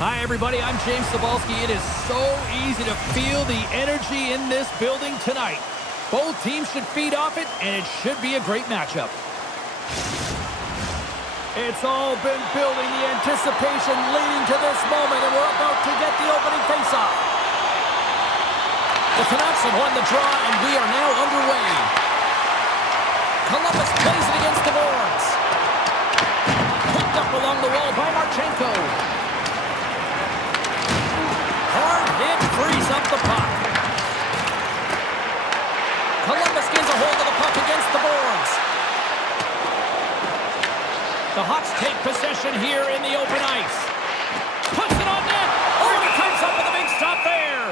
Hi, everybody. I'm James Cebulski. It is so easy to feel the energy in this building tonight. Both teams should feed off it, and it should be a great matchup. It's all been building, the anticipation leading to this moment, and we're about to get the opening faceoff. The Canucks have won the draw, and we are now underway. Columbus plays it against the boards. Picked up along the wall by Marchenko. Hard hit frees up the puck. Columbus gains a hold of the puck against the boards. The Hawks take possession here in the open ice. Puts it on net. Oh, and he comes up with a big stop there.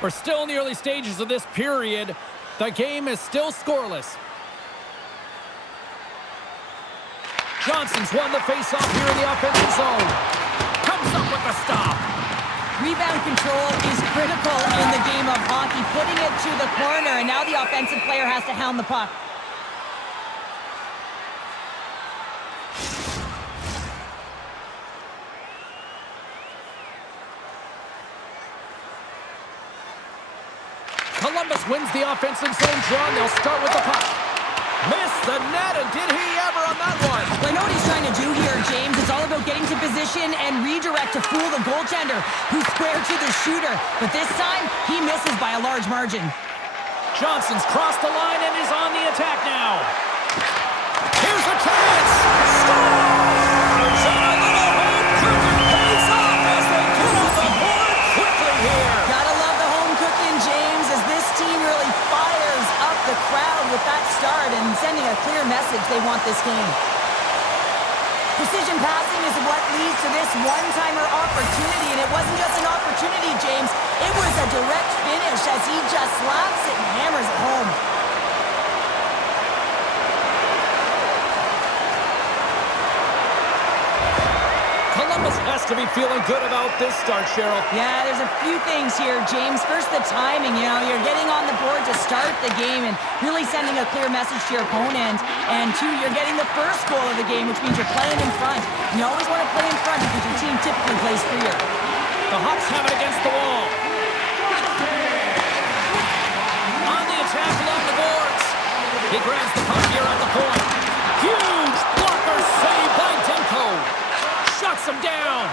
We're still in the early stages of this period. The game is still scoreless. Johnson's won the faceoff here in the offensive zone. Comes up with the stop. Rebound control is critical in the game of hockey. Putting it to the corner, and now the offensive player has to hound the puck. Columbus wins the offensive zone draw, and they'll start with the puck. Missed the net, and did he ever on that one? Well, I know what he's trying to do here, James. It's all about getting to position and redirect to fool the goaltender, who's square to the shooter. But this time, he misses by a large margin. Johnson's crossed the line and is on the attack now. Here's a chance! Scores! And a little home cooking pays off as they get on the board quickly here. Gotta love the home cooking, James, as this team really fires up the crowd with that start and sending a clear message they want this game. Precision passing is what leads to this one-timer opportunity, and it wasn't just an opportunity, James. It was a direct finish as he just slaps it and hammers it home. Columbus has to be feeling good about this start, Cheryl. Yeah, there's a few things here, James. First, the timing. You know, you're getting on the board to start the game and really sending a clear message to your opponent. And two, you're getting the first goal of the game, which means you're playing in front. You always want to play in front because your team typically plays freer. The Hawks have it against the wall. On the attack along the boards. He grabs the puck here at the point. Huge blocker save by Demko. Shuts him down.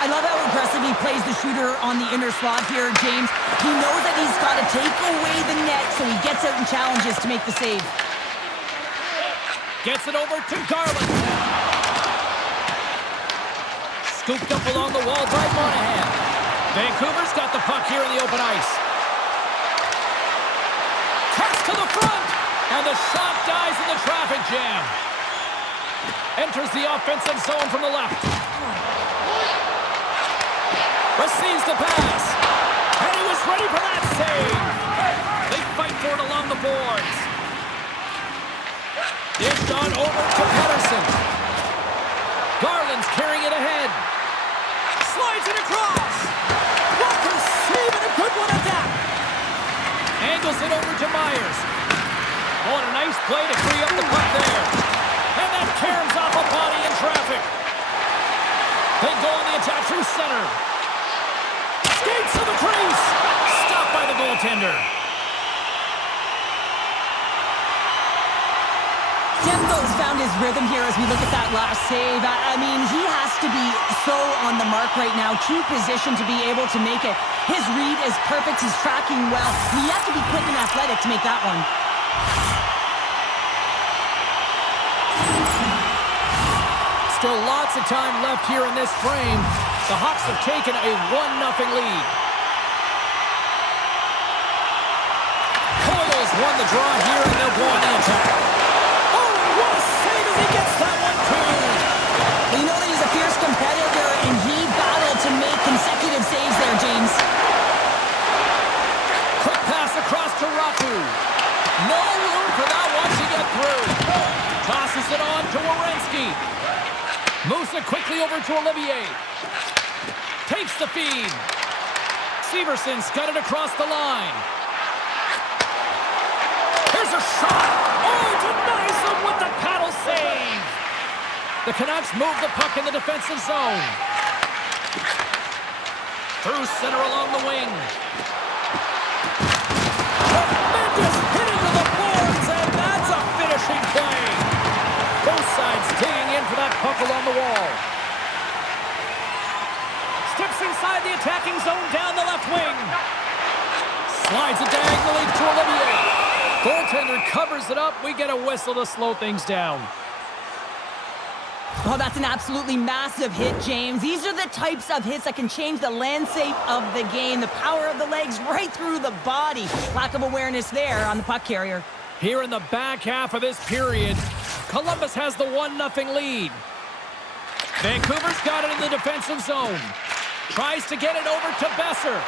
I love how aggressive he plays the shooter on the inner slot here, James. He knows that he's got to take away the net, so he gets out and challenges to make the save. Gets it over to Garland. Scooped up along the wall by Monahan. Vancouver's got the puck here in the open ice. Cuts to the front, and the shot dies in the traffic jam. Enters the offensive zone from the left. Receives the pass. And he was ready for that save. They fight for it along the boards. Dished on over to Pettersson. Garland's carrying it ahead. Slides it across. Walker saving a good one at that. Angles it over to Myers. Oh, and a nice play to free up the puck there. And that caroms off a body in traffic. They go on the attack through center. Skates to the crease. Stopped by the goaltender. Demko's found his rhythm here as we look at that last save. I mean, he has to be so on the mark right now. True position to be able to make it. His read is perfect. He's tracking well. You have to be quick and athletic to make that one. Still lots of time left here in this frame. The Hawks have taken a 1-0 lead. Coyle's won the draw here, and they'll go on the attack. Oh, what a save as he gets that one, too. Well, you know that he's a fierce competitor, and he battled to make consecutive saves there, James. Quick pass across to Raku. No room for that one to get through. Tosses it on to Werenski. Moves it quickly over to Olivier. Takes the feed. Severson's got it across the line. Here's a shot. Oh, Nice one with the paddle save. The Canucks move the puck in the defensive zone. Through center along the wing. Tremendous hit into the boards, and that's a finishing play. Both sides digging in for that puck along the wall. Steps inside the attacking zone down the left wing. Slides it diagonally to Olivier. Goaltender covers it up. We get a whistle to slow things down. Oh, that's an absolutely massive hit, James. These are the types of hits that can change the landscape of the game. The power of the legs right through the body. Lack of awareness there on the puck carrier. Here in the back half of this period, Columbus has the 1-0 lead. Vancouver's got it in the defensive zone. Tries to get it over to Besser.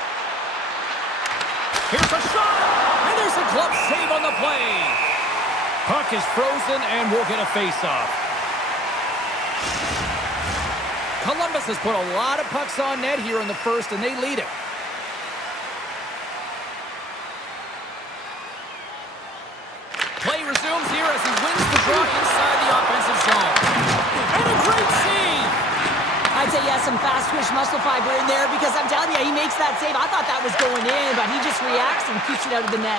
Here's a shot, and there's a glove save on the play. Puck is frozen, and we'll get a face-off. Columbus has put a lot of pucks on net here in the first, and they lead it. Play resumes here as he wins the draw inside the offensive zone. And a great save! I'd say, yeah, some fast-twitch muscle fiber in there because I'm telling you, he makes that save. I thought that was going in, but he just reacts and keeps it out of the net.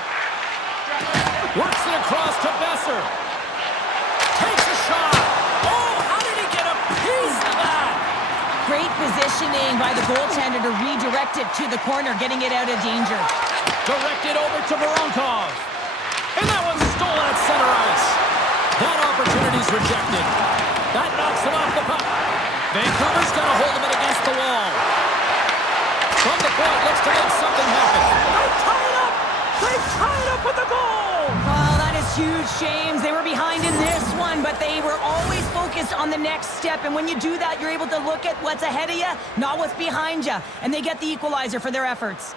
Works it across to Besser. Takes a shot. Oh, how did he get a piece of that? Great positioning by the goaltender to redirect it to the corner, getting it out of danger. Directed over to Voronkov. And that one's stolen at center ice. That opportunity's rejected. That knocks him off the puck. Vancouver's got to hold him against the wall. From the point, looks to make something happen. They tie it up! They tie it up with the goal! Oh, that is huge, James. They were behind in this one, but they were always focused on the next step. And when you do that, you're able to look at what's ahead of you, not what's behind you. And they get the equalizer for their efforts.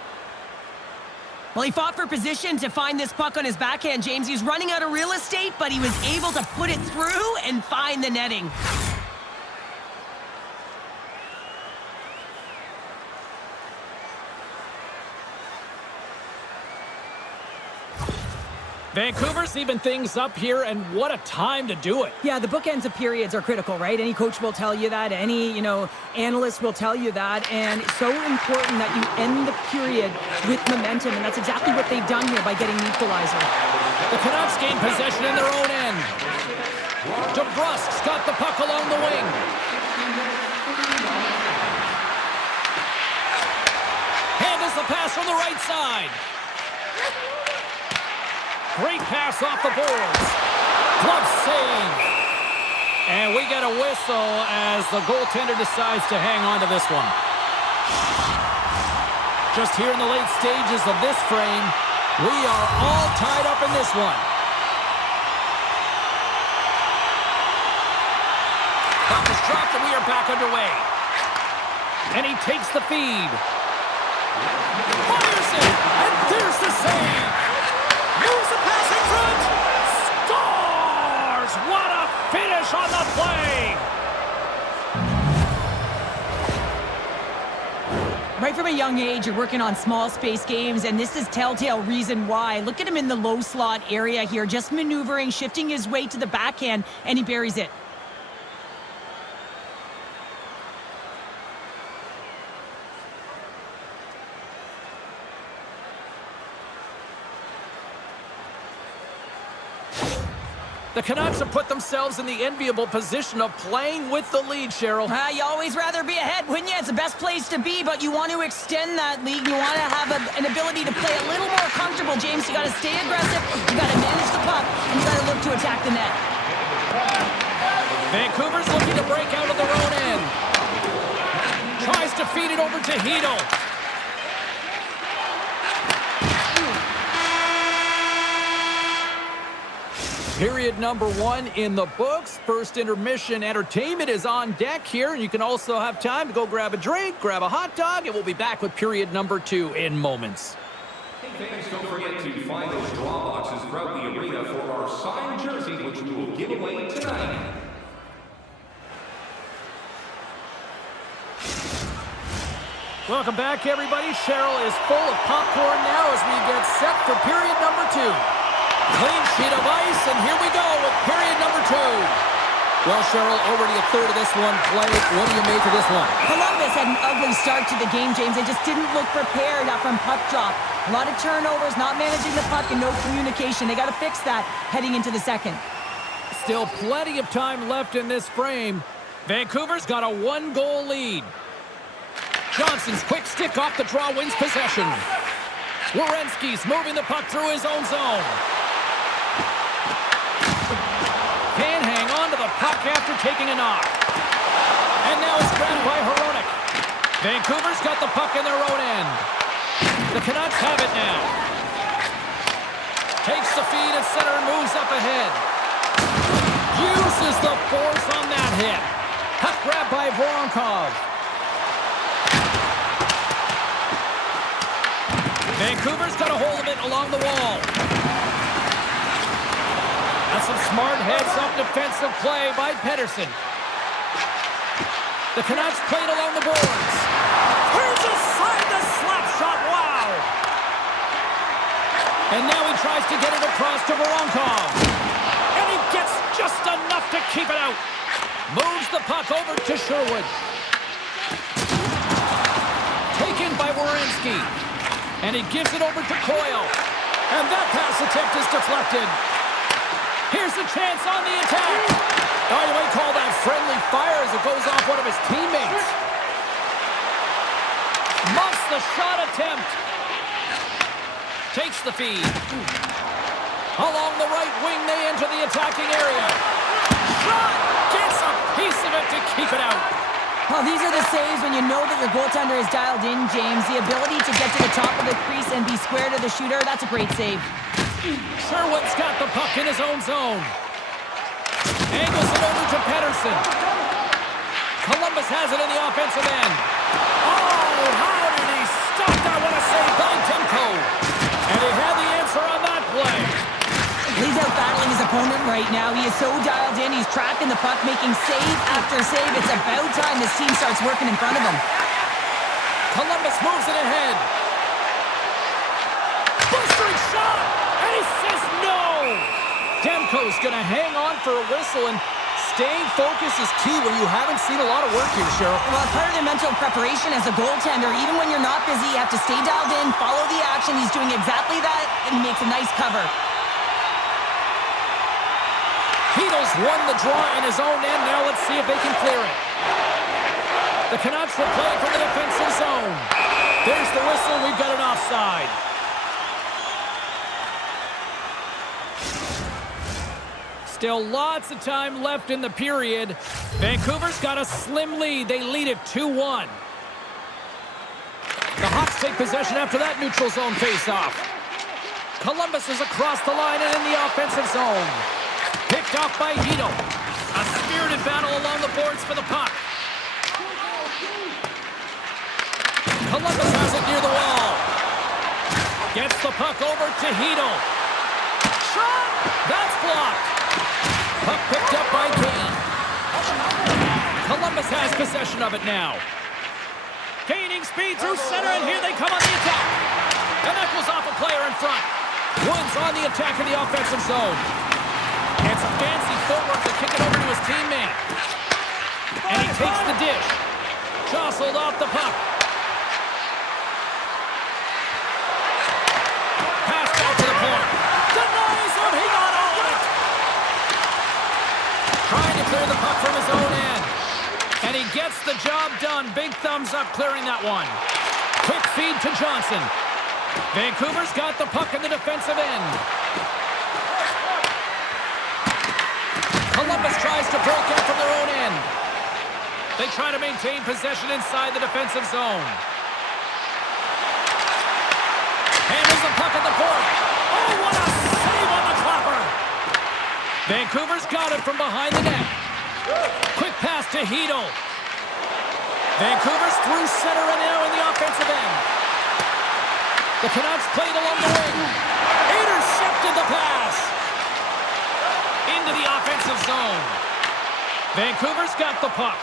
Well, he fought for position to find this puck on his backhand, James. He was running out of real estate, but he was able to put it through and find the netting. Vancouver's even things up here, and what a time to do it. Yeah, the bookends of periods are critical, right? Any coach will tell you that. Any, analyst will tell you that. And it's so important that you end the period with momentum, and that's exactly what they've done here by getting the equalizer. The Canucks gain possession in their own end. DeBrusk's got the puck along the wing. Handles the pass from the right side. Great pass off the boards. Glove save. And we get a whistle as the goaltender decides to hang on to this one. Just here in the late stages of this frame, we are all tied up in this one. Puck is dropped and we are back underway. And he takes the feed. Fires it! And there's the save! Moves the pass in front! Scores! What a finish on the play! Right from a young age, you're working on small space games, and this is telltale reason why. Look at him in the low slot area here, just maneuvering, shifting his way to the backhand, and he buries it. The Canucks have put themselves in the enviable position of playing with the lead, Cheryl. You always rather be ahead, wouldn't you? It's the best place to be, but you want to extend that lead. You want to have an ability to play a little more comfortable, James. You got to stay aggressive, you got to manage the puck, and you got to look to attack the net. Vancouver's looking to break out of their own end. Tries to feed it over to Hedl. Period number 1 in the books. First intermission entertainment is on deck here. You can also have time to go grab a drink, grab a hot dog, and we'll be back with period number 2 in moments. Hey fans, don't forget to find those draw boxes throughout the arena for our signed jersey, which we will give away tonight. Welcome back, everybody. Cheryl is full of popcorn now as we get set for period number 2. Clean sheet of ice, and here we go with period number 2. Well, Cheryl, already a third of this one played. What do you make of this one? Columbus had an ugly start to the game, James. They just didn't look prepared from puck drop. A lot of turnovers, not managing the puck, and no communication. They got to fix that heading into the second. Still plenty of time left in this frame. Vancouver's got a 1-goal lead. Johnson's quick stick off the draw wins possession. Werenski's moving the puck through his own zone. Can't hang on to the puck after taking a knock. And now it's grabbed by Hronek. Vancouver's got the puck in their own end. The Canucks have it now. Takes the feed at center and moves up ahead. Uses the force on that hit. Puck grab by Voronkov. Vancouver's got a hold of it along the wall. That's some smart heads-up defensive play by Pettersson. The Canucks played along the boards. Here's aside the slap shot. Wow! And now he tries to get it across to Voronkov. And he gets just enough to keep it out. Moves the puck over to Sherwood. Taken by Werenski. And he gives it over to Coyle. And that pass attempt is deflected. Here's the chance on the attack. Oh, you might call that friendly fire as it goes off one of his teammates. Muffs the shot attempt. Takes the feed. Along the right wing, they enter the attacking area. Shot! Gets a piece of it to keep it out. Well, these are the saves when you know that your goaltender is dialed in, James. The ability to get to the top of the crease and be square to the shooter, that's a great save. Sherwood's got the puck in his own zone. Angles it over to Pettersson. Columbus has it in the offensive end. Oh, how did he stop that? What a save by Demko. And he had the answer on that play. He's out battling his opponent right now. He is so dialed in. He's tracking the puck, making save after save. It's about time this team starts working in front of him. Columbus moves it ahead. Blistering shot! And he says no! Demko's going to hang on for a whistle, and staying focused is key when you haven't seen a lot of work here, Cheryl. Well, part of their mental preparation as a goaltender, even when you're not busy, you have to stay dialed in, follow the action. He's doing exactly that, and he makes a nice cover. Heedle's won the draw in his own end. Now let's see if they can clear it. The Canucks will play from the defensive zone. There's the whistle. We've got an offside. Still lots of time left in the period. Vancouver's got a slim lead. They lead it 2-1. The Hawks take possession after that neutral zone face-off. Columbus is across the line and in the offensive zone. Picked off by Heedle. A spirited battle along the boards for the puck. Columbus has it near the wall. Gets the puck over to Heedle. Shot! That's blocked. Puck picked up by Kane. Columbus has possession of it now. Gaining speed through center, and here they come on the attack. And that goes off a player in front. Woods on the attack in the offensive zone. It's a fancy footwork to kick it over to his teammate. And he takes the dish. Jostled off the puck. Pass back to the point. Denies him. He got all of it. Trying to clear the puck from his own end. And he gets the job done. Big thumbs up clearing that one. Quick feed to Johnson. Vancouver's got the puck in the defensive end. Columbus tries to break out from their own end. They try to maintain possession inside the defensive zone. Handles the puck at the point. Oh, what a save on the clapper! Vancouver's got it from behind the net. Quick pass to Heedle. Vancouver's through center and now in the offensive end. The Canucks played along the wing. Intercepted the pass. Into the offensive zone. Vancouver's got the puck.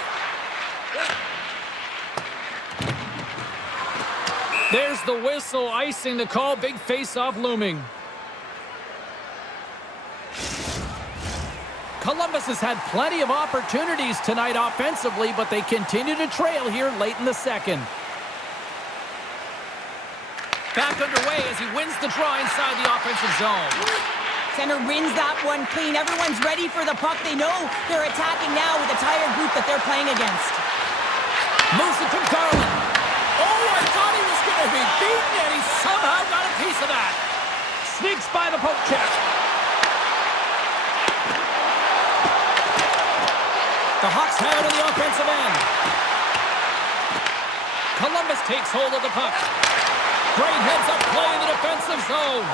There's the whistle, icing the call. Big face-off looming. Columbus has had plenty of opportunities tonight offensively, but they continue to trail here late in the second. Back underway as he wins the draw inside the offensive zone. Center wins that one clean. Everyone's ready for the puck. They know they're attacking now with a tired group that they're playing against. Moves it to Garland. Oh, I thought he was going to be beaten, and he somehow got a piece of that. Sneaks by the poke check. The Hawks have it on the offensive end. Columbus takes hold of the puck. Great heads-up play in the defensive zone.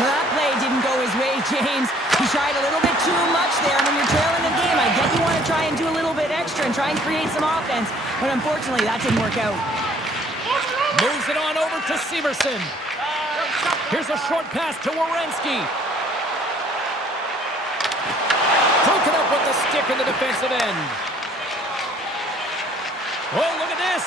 Well, that play didn't go his way, James. He tried a little bit too much there. When you're trailing the game, I get you want to try and do a little bit extra and try and create some offense, but unfortunately, that didn't work out. Moves it on over to Severson. Here's a short pass to Werenski. Broken up with the stick in the defensive end. Oh, look at this.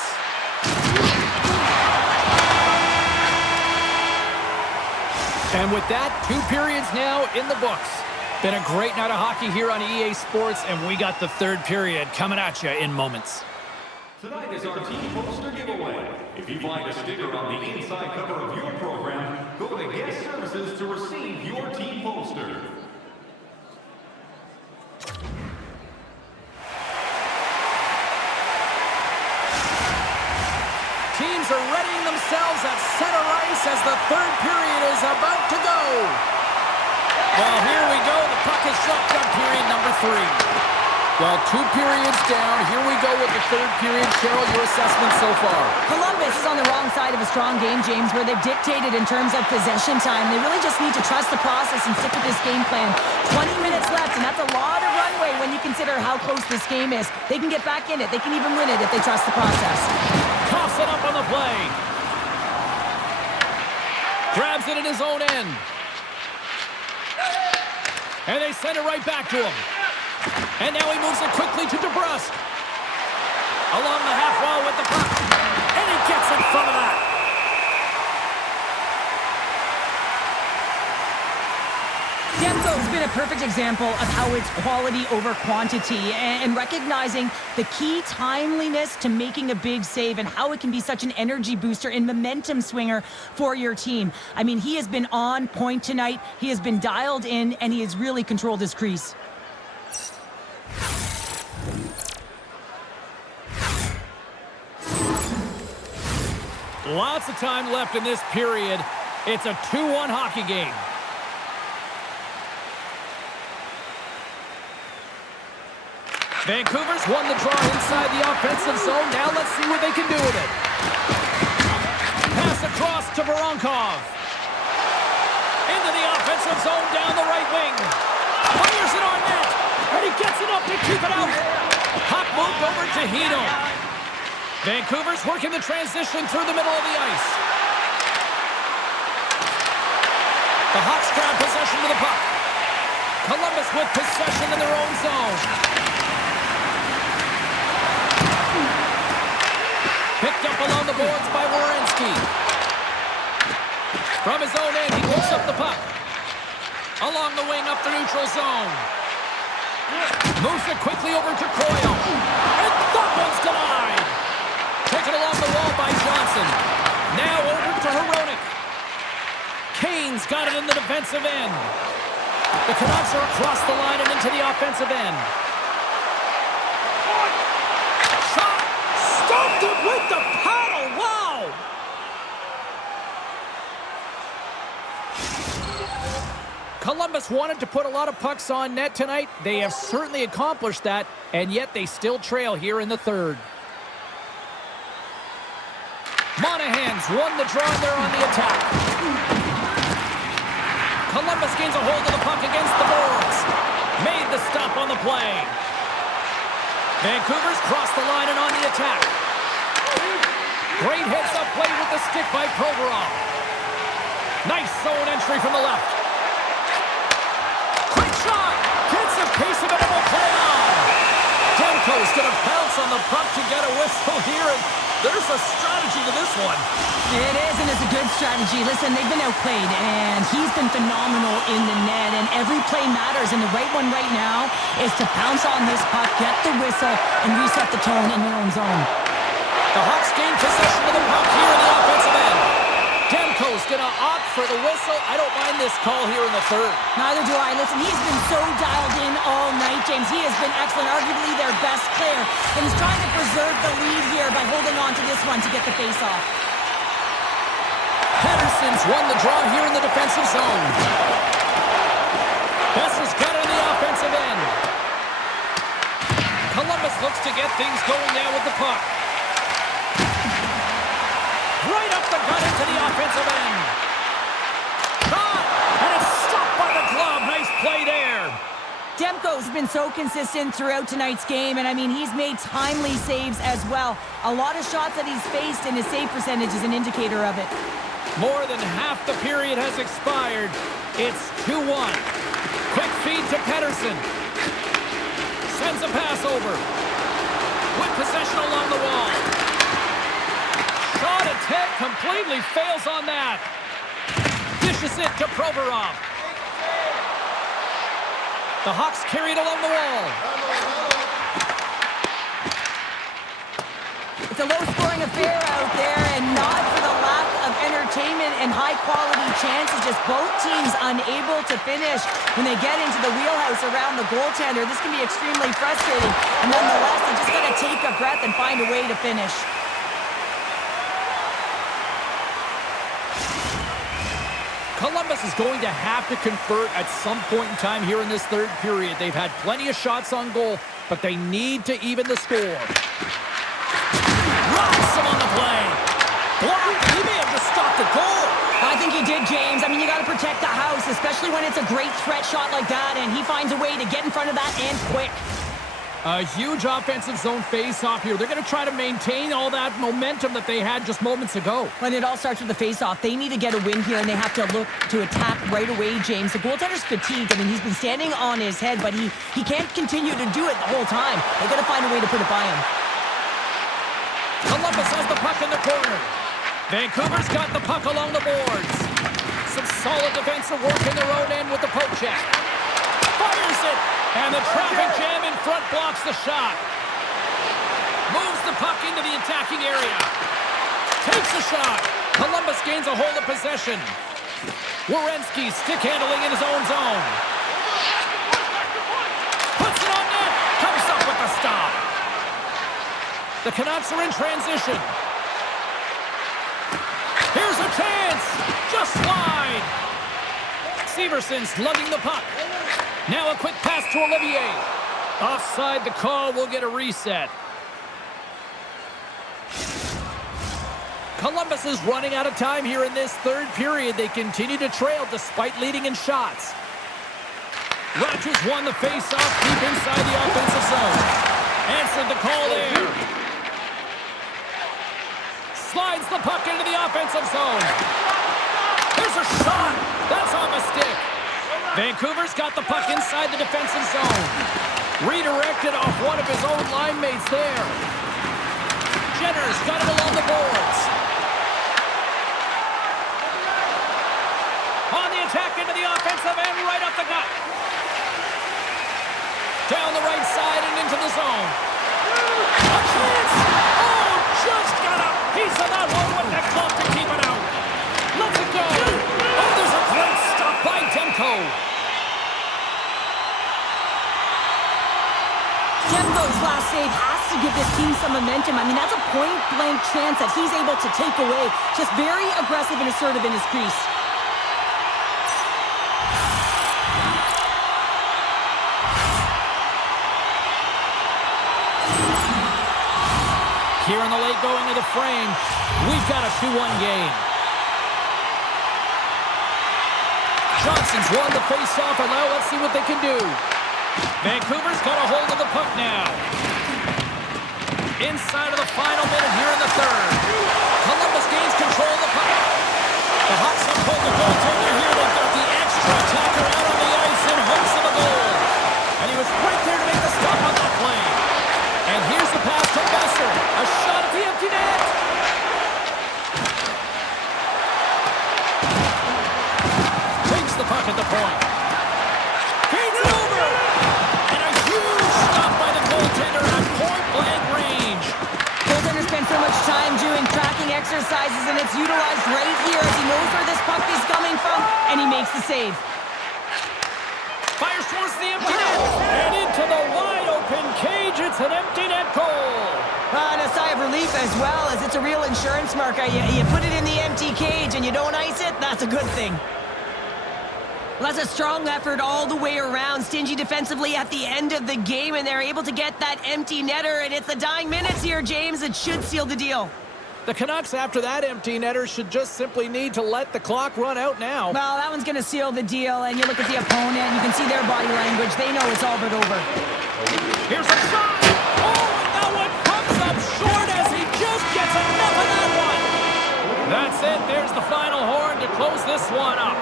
And with that, 2 periods now in the books. Been a great night of hockey here on EA Sports, and we got the 3rd period coming at you in moments. Tonight is our team poster giveaway. If you find a sticker on the inside cover of your program, go to Guest Services to receive your team poster. Teams are readying themselves at center ice as the 3rd period is about to go. Well, here we go. The puck is shotgun period number 3. Well, 2 periods down. Here we go with the 3rd period. Cheryl, your assessment so far? Columbus is on the wrong side of a strong game, James, where they've dictated in terms of possession time. They really just need to trust the process and stick with this game plan. 20 minutes left, and that's a lot of runway when you consider how close this game is. They can get back in it. They can even win it if they trust the process. Coughs it up on the play. Grabs it in his own end. And they send it right back to him. And now he moves it quickly to DeBrusque. Along the half wall with the puck. And he gets in front of that. Demko's been a perfect example of how it's quality over quantity and recognizing the key timeliness to making a big save and how it can be such an energy booster and momentum swinger for your team. I mean, he has been on point tonight. He has been dialed in, and he has really controlled his crease. Lots of time left in this period. It's a 2-1 hockey game. Vancouver's won the draw inside the offensive zone. Now let's see what they can do with it. Pass across to Voronkov. Into the offensive zone down the right wing. Fires it on net. And he gets enough to keep it out. Puck moved over to Hedon. Vancouver's working the transition through the middle of the ice. The Hawks grab possession of the puck. Columbus with possession in their own zone. Picked up along the boards by Werenski. From his own end, he picks up the puck. Along the wing, up the neutral zone. Moves it quickly over to Coyle. And that one's denied. Taken along the wall by Johnson. Now over to Hronek. Kane's got it in the defensive end. The Canucks are across the line and into the offensive end. Shot! Stopped it with the paddle! Wow! Columbus wanted to put a lot of pucks on net tonight. They have certainly accomplished that, and yet they still trail here in the 3rd. Monahan's won the draw, and they're on the attack. Columbus gains a hold of the puck against the boards. Made the stop on the play. Vancouver's crossed the line and on the attack. Great heads-up play with the stick by Provorov. Nice zone entry from the left. Quick shot! Gets a piece of it and will play on. Demko's going to pounce on the puck to get a whistle here. And There's a strategy to this one. It is, and it's a good strategy. Listen, they've been outplayed, and he's been phenomenal in the net, and every play matters, and the right one right now is to pounce on this puck, get the whistle, and reset the tone in their own zone. The Hawks gain possession of the puck here in the offensive end. Demko's going to opt for the whistle. I don't mind this call here in the third. Neither do I. Listen, he's been so dialed in all night, James. He has been excellent, arguably their best player. And he's trying to preserve the lead here by holding on to this one to get the face-off. Pedersen's won the draw here in the defensive zone. Best has got it on the offensive end. Columbus looks to get things going now with the puck. Right up the gut into the offensive end. Caught! And it's stopped by the glove. Nice play there. Demko's been so consistent throughout tonight's game, and I mean, he's made timely saves as well. A lot of shots that he's faced, and his save percentage is an indicator of it. More than half the period has expired. It's 2-1. Quick feed to Pedersen. Sends a pass over. With possession along the wall. Shot attempt completely fails on that. Dishes it to Provorov. The Hawks carry it along the wall. It's a low-scoring affair out there, and not for the lack of entertainment and high-quality chances. Just both teams unable to finish when they get into the wheelhouse around the goaltender. This can be extremely frustrating, and nonetheless, they just got to take a breath and find a way to finish. Columbus is going to have to convert at some point in time here in this third period. They've had plenty of shots on goal, but they need to even the score. Rocks him on the play. Blocked. He may have just stopped the goal. I think he did, James. I mean, you got to protect the house, especially when it's a great threat shot like that, and he finds a way to get in front of that and quick. A huge offensive zone face-off here. They're going to try to maintain all that momentum that they had just moments ago. When it all starts with the face-off, they need to get a win here, and they have to look to attack right away, James. The goaltender's fatigued. I mean, he's been standing on his head, but he can't continue to do it the whole time. They got to find a way to put it by him. Columbus has the puck in the corner. Vancouver's got the puck along the boards. Some solid defensive work in their own end with the poke check. Fires it, and the traffic jam in front blocks the shot. Moves the puck into the attacking area. Takes a shot. Columbus gains a hold of possession. Werenski stick handling in his own zone. Puts it on net. Comes up with the stop. The Canucks are in transition. Here's a chance. Just wide. Severson's lugging the puck. Now a quick pass to Olivier. Offside the call. Will get a reset. Columbus is running out of time here in this third period. They continue to trail despite leading in shots. Rogers won the face-off deep inside the offensive zone. Answered the call there. Slides the puck into the offensive zone. There's a shot. That's off a stick. Vancouver's got the puck inside the defensive zone. Redirected off one of his own line mates there. Jenner's got it along the boards. On the attack into the offensive end, right up the gut. Down the right side and into the zone. A chance! Oh, just got a piece of that one with the glove to keep it out. Let's it go. Oh, there's a great stop by Demko. Demko's last save has to give this team some momentum. I mean, that's a point-blank chance that he's able to take away. Just very aggressive and assertive in his crease. Here in the late going of the frame, we've got a 2-1 game. Johnson's won the face-off, and now let's see what they can do. Vancouver's got a hold of the puck now. Inside of the final minute here in the third. Columbus gains control of the puck. The Hawks have pulled the goaltender here. They've got the extra attacker out on the ice in hopes of a goal. And he was right there to make the stop on that play. And here's the pass to Besser. A shot at the empty net. exercises, and it's utilized right here as he knows where this puck is coming from, and he makes the save. Fires towards the empty net. And into the wide-open cage. It's an empty net goal. And a sigh of relief as well, as it's a real insurance marker. You put it in the empty cage and you don't ice it, that's a good thing. Well, that's a strong effort all the way around. Stingy defensively at the end of the game, and they're able to get that empty netter, and it's the dying minutes here, James. It should seal the deal. The Canucks, after that empty netter, should just simply need to let the clock run out now. Well, that one's going to seal the deal, and you look at the opponent, you can see their body language. They know it's all but over. Here's a shot! Oh, and that one comes up short as he just gets enough of that one! That's it. There's the final horn to close this one up.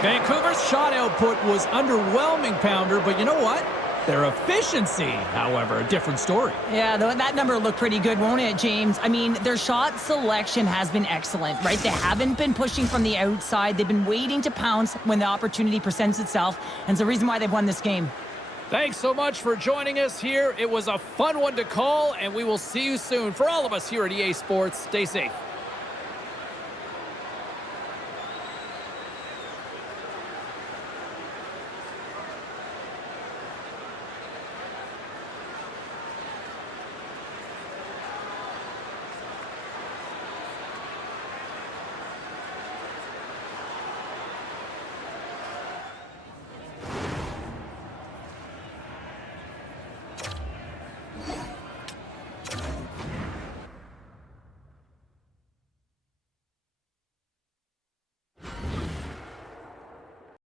Vancouver's shot output was underwhelming, Pounder, but you know what? Their efficiency, however, a different story. Yeah, that number looked pretty good, won't it, James? I mean, their shot selection has been excellent, right? They haven't been pushing from the outside. They've been waiting to pounce when the opportunity presents itself, and it's the reason why they've won this game. Thanks so much for joining us here. It was a fun one to call, and we will see you soon. For all of us here at EA Sports, stay safe.